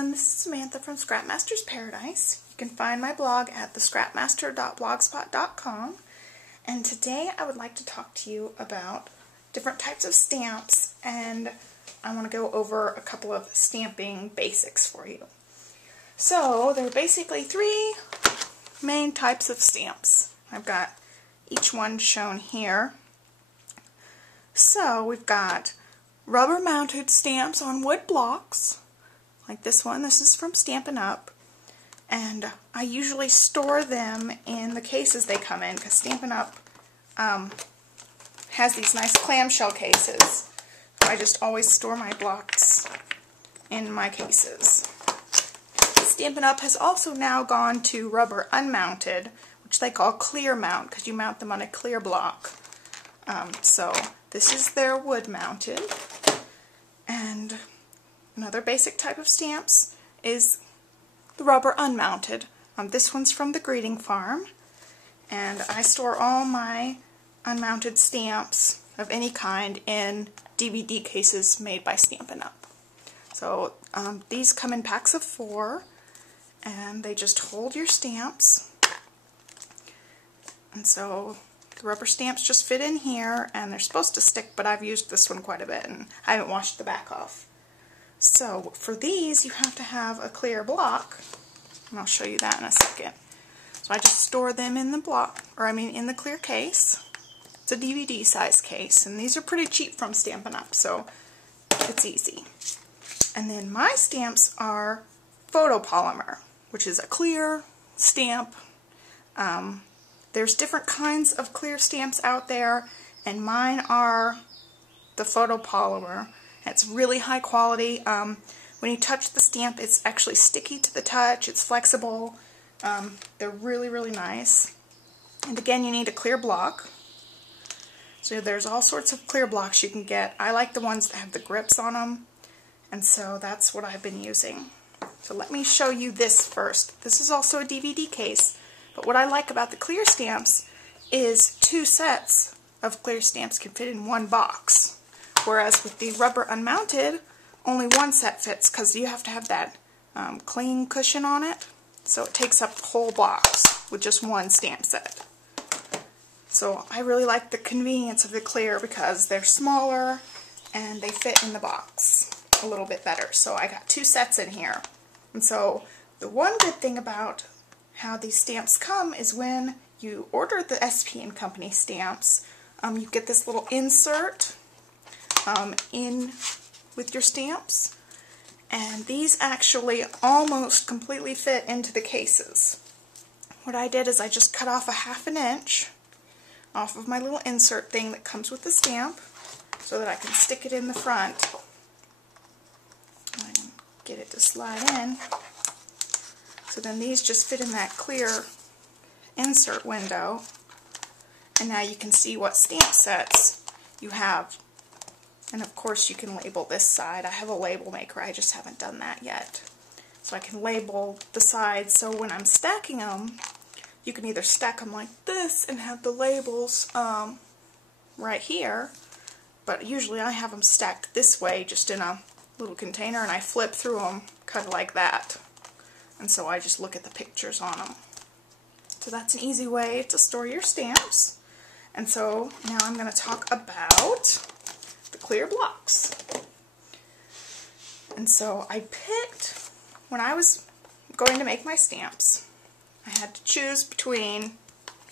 everyone, this is Samantha from Scrapmaster's Paradise. You can find my blog at thescrapmaster.blogspot.com, and today I would like to talk to you about different types of stamps, and I want to go over a couple of stamping basics for you. So there are basically three main types of stamps. I've got each one shown here. So we've got rubber mounted stamps on wood blocks, like this one. This is from Stampin' Up! And I usually store them in the cases they come in, because Stampin' Up! Has these nice clamshell cases. So I just always store my blocks in my cases. Stampin' Up! Has also now gone to rubber unmounted, which they call clear mount, because you mount them on a clear block. So this is their wood mounted. And another basic type of stamps is the rubber unmounted. This one's from the Greeting Farm, and I store all my unmounted stamps of any kind in DVD cases made by Stampin' Up! So these come in packs of 4, and they just hold your stamps. And so the rubber stamps just fit in here, and they're supposed to stick, but I've used this one quite a bit, and I haven't washed the back off. So for these, you have to have a clear block, and I'll show you that in a second. So I just store them in the block, in the clear case. It's a DVD size case, and these are pretty cheap from Stampin' Up!, so it's easy. And then my stamps are Photopolymer, which is a clear stamp. There's different kinds of clear stamps out there, and mine are the Photopolymer. It's really high quality. When you touch the stamp, it's actually sticky to the touch. It's flexible. They're really, really nice. And again, you need a clear block. So there's all sorts of clear blocks you can get. I like the ones that have the grips on them, and so that's what I've been using. So let me show you this first. This is also a DVD case. But what I like about the clear stamps is 2 sets of clear stamps can fit in one box. Whereas with the rubber unmounted, only 1 set fits, because you have to have that cling cushion on it. So it takes up the whole box with just 1 stamp set. So I really like the convenience of the clear, because they're smaller and they fit in the box a little bit better. So I got 2 sets in here. And so the one good thing about how these stamps come is when you order the SP & Company stamps, you get this little insert in with your stamps, and these actually almost completely fit into the cases. What I did is I just cut off a ½ inch off of my little insert thing that comes with the stamp, so that I can stick it in the front and get it to slide in. So then these just fit in that clear insert window, and now you can see what stamp sets you have. And of course you can label this side. I have a label maker, I just haven't done that yet. So I can label the sides, so when I'm stacking them, you can either stack them like this and have the labels right here, but usually I have them stacked this way, just in a little container, and I flip through them kind of like that. And so I just look at the pictures on them. So that's an easy way to store your stamps. And so now I'm going to talk about the clear blocks. And so I picked, when I was going to make my stamps, I had to choose between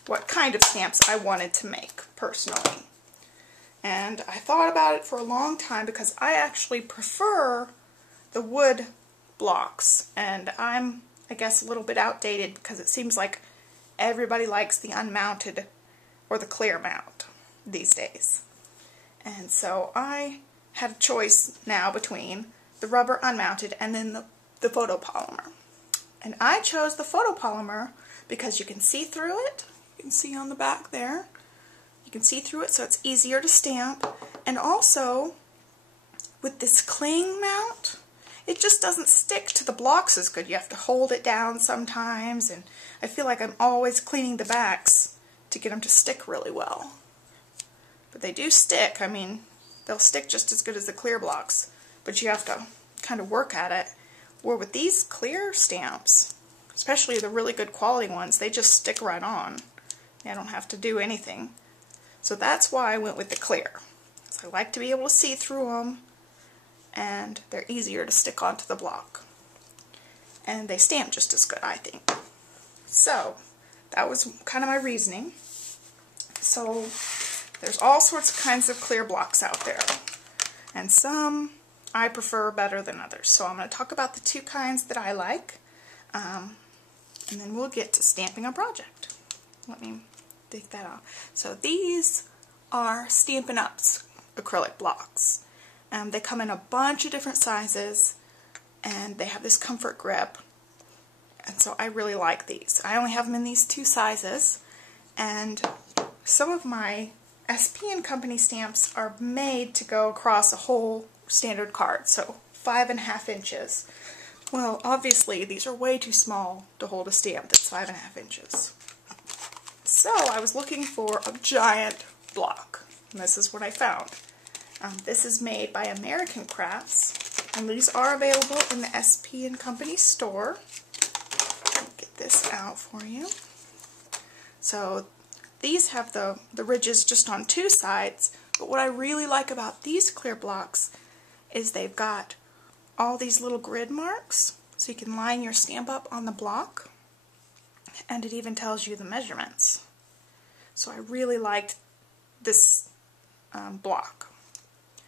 what kind of stamps I wanted to make personally. And I thought about it for a long time, because I actually prefer the wood blocks, and I'm, I guess, a little bit outdated, because it seems like everybody likes the unmounted or the clear mount these days. And so I had a choice now between the rubber unmounted and then the photopolymer. And I chose the photopolymer because you can see through it. You can see on the back there. You can see through it, so it's easier to stamp. And also, with this cling mount, it just doesn't stick to the blocks as good. You have to hold it down sometimes, and I feel like I'm always cleaning the backs to get them to stick really well. But they do stick. I mean, they'll stick just as good as the clear blocks, but you have to kind of work at it. Where with these clear stamps, especially the really good quality ones, they just stick right on. I don't have to do anything. So that's why I went with the clear. So I like to be able to see through them, and they're easier to stick onto the block. And they stamp just as good, I think. So that was kind of my reasoning. So there's all sorts of kinds of clear blocks out there, and some I prefer better than others. So I'm going to talk about the two kinds that I like, and then we'll get to stamping a project. Let me take that off. So these are Stampin' Up's acrylic blocks. They come in a bunch of different sizes, and they have this comfort grip, and so I really like these. I only have them in these two sizes, and some of my SP & Company stamps are made to go across a whole standard card, so 5.5 inches. Well, obviously these are way too small to hold a stamp that's 5.5 inches. So I was looking for a giant block, and this is what I found. This is made by American Crafts, and these are available in the SP & Company store. Let me get this out for you. So these have the ridges just on two sides, but what I really like about these clear blocks is they've got all these little grid marks, so you can line your stamp up on the block, and it even tells you the measurements. So I really liked this block.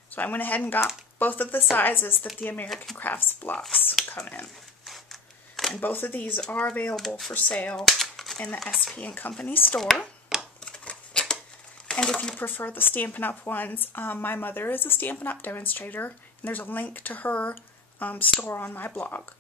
So I went ahead and got both of the sizes that the American Crafts blocks come in. And both of these are available for sale in the SP & Company store. And if you prefer the Stampin' Up ones, my mother is a Stampin' Up demonstrator, and there's a link to her store on my blog.